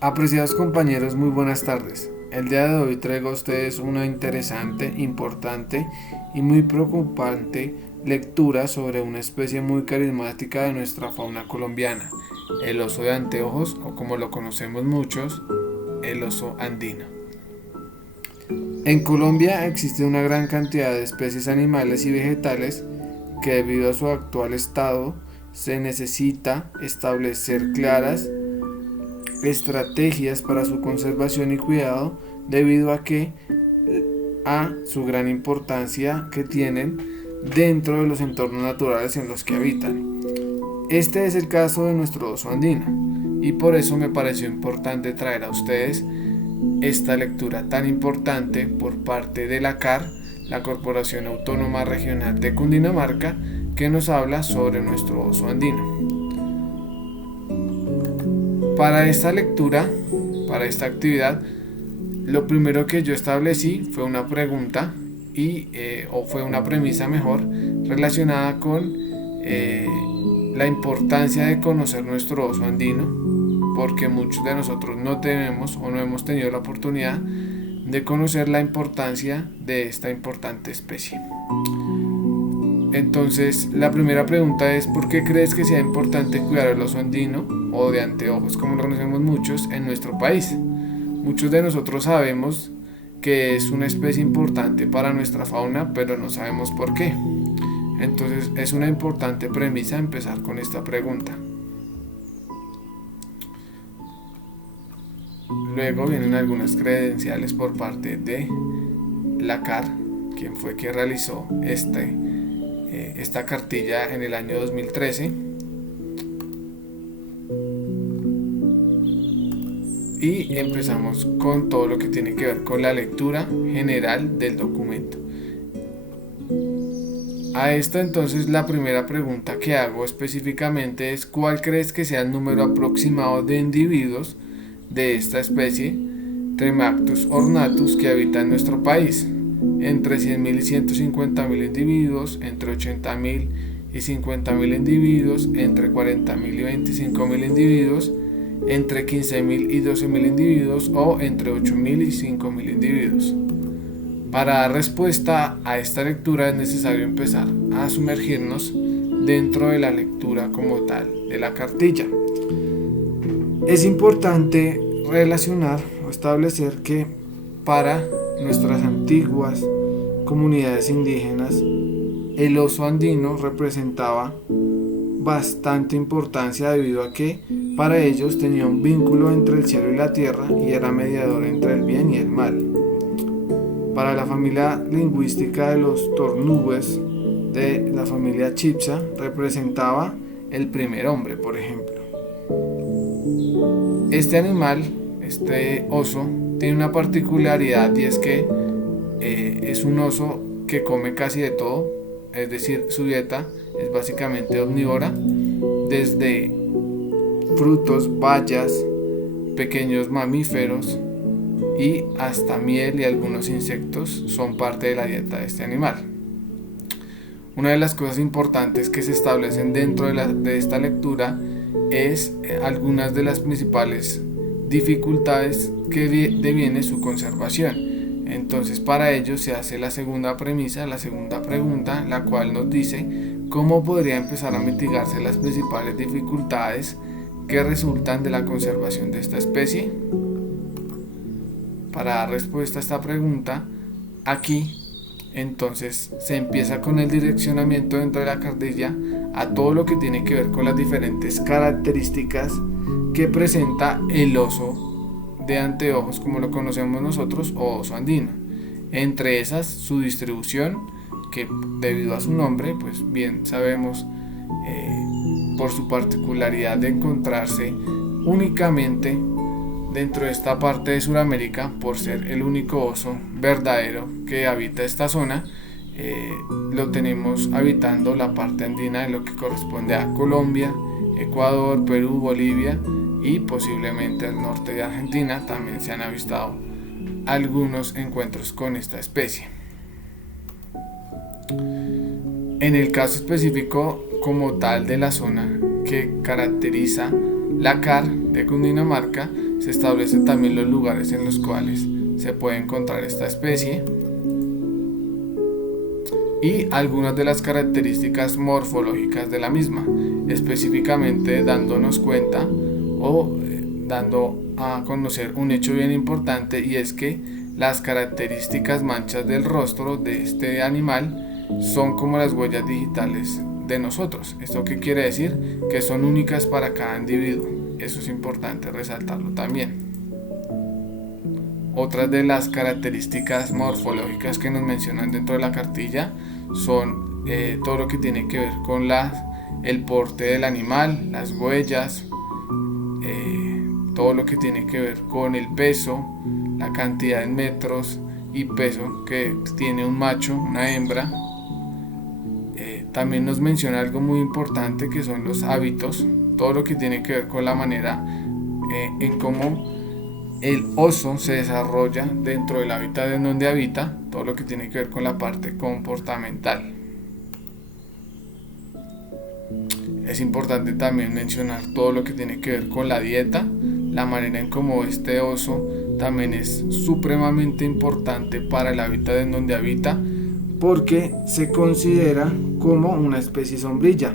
Apreciados compañeros, muy buenas tardes. El día de hoy traigo a ustedes una interesante, importante y muy preocupante lectura sobre una especie muy carismática de nuestra fauna colombiana, el oso de anteojos o como lo conocemos muchos, el oso andino. En Colombia existe una gran cantidad de especies animales y vegetales que debido a su actual estado se necesita establecer claras estrategias para su conservación y cuidado debido a su gran importancia que tienen dentro de los entornos naturales en los que habitan. Este es el caso de nuestro oso andino y por eso me pareció importante traer a ustedes esta lectura tan importante por parte de la CAR, la Corporación Autónoma Regional de Cundinamarca, que nos habla sobre nuestro oso andino. Para esta lectura, para esta actividad, lo primero que yo establecí fue una pregunta o fue una premisa mejor relacionada con la importancia de conocer nuestro oso andino, porque muchos de nosotros no tenemos o no hemos tenido la oportunidad de conocer la importancia de esta importante especie. Entonces, la primera pregunta es: ¿por qué crees que sea importante cuidar el oso andino o de anteojos, como lo conocemos muchos, en nuestro país? Muchos de nosotros sabemos que es una especie importante para nuestra fauna, pero no sabemos por qué. Entonces, es una importante premisa empezar con esta pregunta. Luego vienen algunas credenciales por parte de la CAR, quien fue que realizó esta cartilla en el año 2013. Y empezamos con todo lo que tiene que ver con la lectura general del documento. A esto entonces la primera pregunta que hago específicamente es: ¿cuál crees que sea el número aproximado de individuos de esta especie Tremactus ornatus que habita en nuestro país? Entre 100.000 y 150.000 individuos, entre 80.000 y 50.000 individuos, entre 40.000 y 25.000 individuos, entre 15.000 y 12.000 individuos o entre 8.000 y 5.000 individuos. Para dar respuesta a esta lectura es necesario empezar a sumergirnos dentro de la lectura como tal de la cartilla. Es importante relacionar o establecer que para nuestras antiguas comunidades indígenas el oso andino representaba bastante importancia debido a que para ellos tenía un vínculo entre el cielo y la tierra y era mediador entre el bien y el mal. Para la familia lingüística de los tornúes de la familia Chibcha representaba el primer hombre, por ejemplo. Este animal, este oso, tiene una particularidad y es que es un oso que come casi de todo, es decir, su dieta es básicamente omnívora, desde frutos, bayas, pequeños mamíferos y hasta miel y algunos insectos son parte de la dieta de este animal. Una de las cosas importantes que se establecen dentro de esta lectura es algunas de las principales dificultades que deviene su conservación. Entonces, para ello se hace la segunda premisa, la segunda pregunta, la cual nos dice cómo podría empezar a mitigarse las principales dificultades que resultan de la conservación de esta especie. Para dar respuesta a esta pregunta, aquí entonces se empieza con el direccionamiento dentro de la cartilla a todo lo que tiene que ver con las diferentes características que presenta el oso de anteojos, como lo conocemos nosotros, o oso andino. Entre esas, su distribución, que debido a su nombre, pues bien sabemos, por su particularidad de encontrarse únicamente dentro de esta parte de Sudamérica, por ser el único oso verdadero que habita esta zona, lo tenemos habitando la parte andina de lo que corresponde a Colombia, Ecuador, Perú, Bolivia y posiblemente al norte de Argentina. También se han avistado algunos encuentros con esta especie. En el caso específico como tal de la zona que caracteriza la CAR de Cundinamarca, Se establecen también los lugares en los cuales se puede encontrar esta especie y algunas de las características morfológicas de la misma, específicamente dándonos cuenta o dando a conocer un hecho bien importante, y es que las características manchas del rostro de este animal son como las huellas digitales de nosotros. ¿Esto qué quiere decir? Que son únicas para cada individuo. Eso es importante resaltarlo también. Otras de las características morfológicas que nos mencionan dentro de la cartilla son todo lo que tiene que ver con el porte del animal, las huellas, todo lo que tiene que ver con el peso, la cantidad en metros y peso que tiene un macho, una hembra. También nos menciona algo muy importante, que son los hábitos, todo lo que tiene que ver con la manera en cómo el oso se desarrolla dentro del hábitat en donde habita, todo lo que tiene que ver con la parte comportamental. Es importante también mencionar todo lo que tiene que ver con la dieta, la manera en cómo este oso también es supremamente importante para el hábitat en donde habita, porque se considera como una especie sombrilla.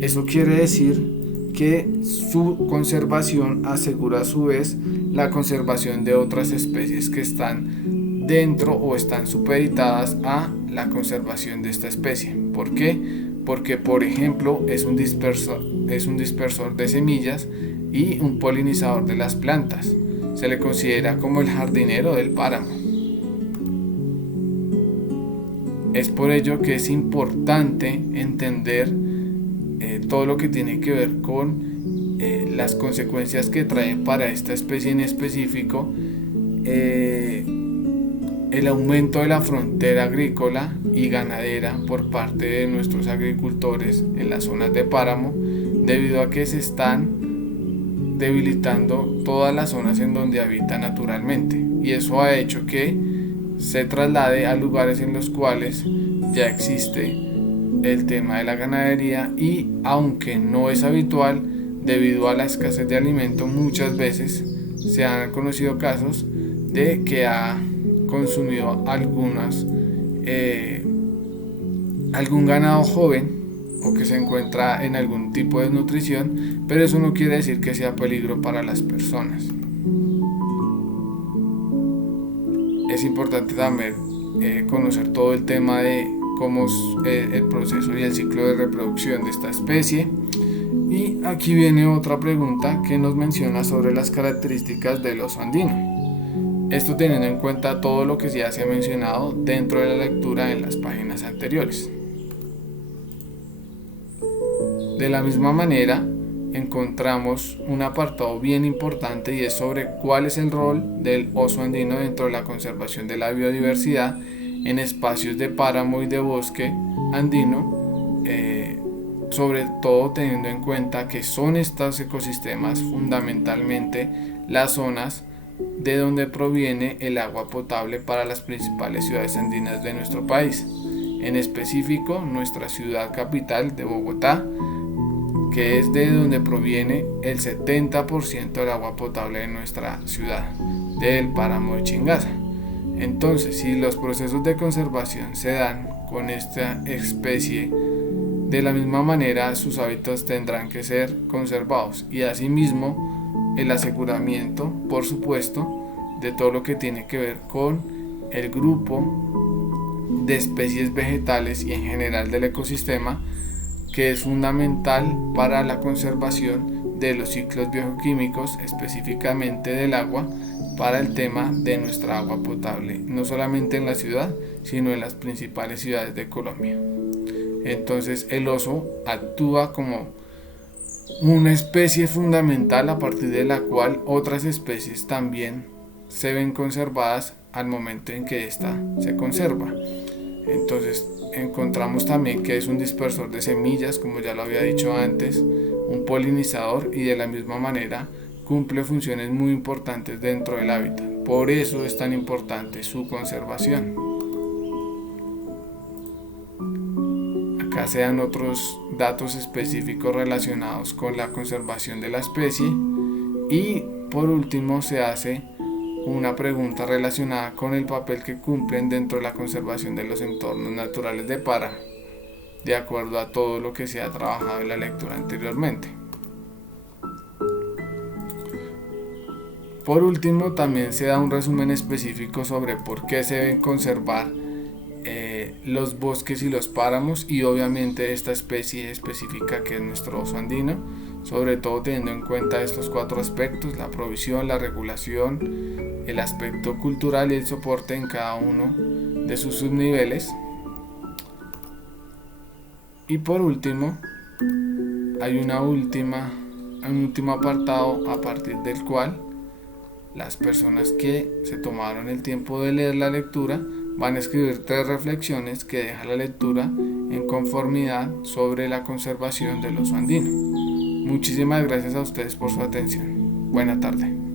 Eso quiere decir que su conservación asegura a su vez la conservación de otras especies que están dentro o están supeditadas a la conservación de esta especie. ¿Por qué? Porque, por ejemplo, es un dispersor de semillas y un polinizador de las plantas. Se le considera como el jardinero del páramo. Es por ello que es importante entender todo lo que tiene que ver con las consecuencias que trae para esta especie en específico el aumento de la frontera agrícola y ganadera por parte de nuestros agricultores en las zonas de páramo, debido a que se están debilitando todas las zonas en donde habita naturalmente, y eso ha hecho que se traslade a lugares en los cuales ya existe el tema de la ganadería, y aunque no es habitual debido a la escasez de alimento, muchas veces se han conocido casos de que ha consumido algún ganado joven o que se encuentra en algún tipo de desnutrición, pero eso no quiere decir que sea peligro para las personas. Es importante también conocer todo el tema de cómo es el proceso y el ciclo de reproducción de esta especie. Y aquí viene otra pregunta que nos menciona sobre las características del oso andino. Esto teniendo en cuenta todo lo que ya se ha mencionado dentro de la lectura en las páginas anteriores. De la misma manera, encontramos un apartado bien importante, y es sobre cuál es el rol del oso andino dentro de la conservación de la biodiversidad en espacios de páramo y de bosque andino, sobre todo teniendo en cuenta que son estos ecosistemas fundamentalmente las zonas de donde proviene el agua potable para las principales ciudades andinas de nuestro país, en específico nuestra ciudad capital de Bogotá, que es de donde proviene el 70% del agua potable de nuestra ciudad, del páramo de Chingaza. Entonces, si los procesos de conservación se dan con esta especie, de la misma manera sus hábitats tendrán que ser conservados, y asimismo el aseguramiento, por supuesto, de todo lo que tiene que ver con el grupo de especies vegetales y en general del ecosistema, que es fundamental para la conservación de los ciclos bioquímicos, específicamente del agua, para el tema de nuestra agua potable, no solamente en la ciudad, sino en las principales ciudades de Colombia. Entonces el oso actúa como una especie fundamental, a partir de la cual otras especies también se ven conservadas al momento en que ésta se conserva. Entonces encontramos también que es un dispersor de semillas, como ya lo había dicho antes, un polinizador, y de la misma manera cumple funciones muy importantes dentro del hábitat. Por eso es tan importante su conservación. Acá se dan otros datos específicos relacionados con la conservación de la especie, y por último se hace una pregunta relacionada con el papel que cumplen dentro de la conservación de los entornos naturales de Para, de acuerdo a todo lo que se ha trabajado en la lectura anteriormente. Por último, también se da un resumen específico sobre por qué se deben conservar los bosques y los páramos, y obviamente esta especie específica que es nuestro oso andino, sobre todo teniendo en cuenta estos 4 aspectos: la provisión, la regulación, el aspecto cultural y el soporte en cada uno de sus subniveles. Y por último, hay un último apartado a partir del cual las personas que se tomaron el tiempo de leer la lectura van a escribir 3 reflexiones que deja la lectura en conformidad sobre la conservación del oso andino. Muchísimas gracias a ustedes por su atención. Buena tarde.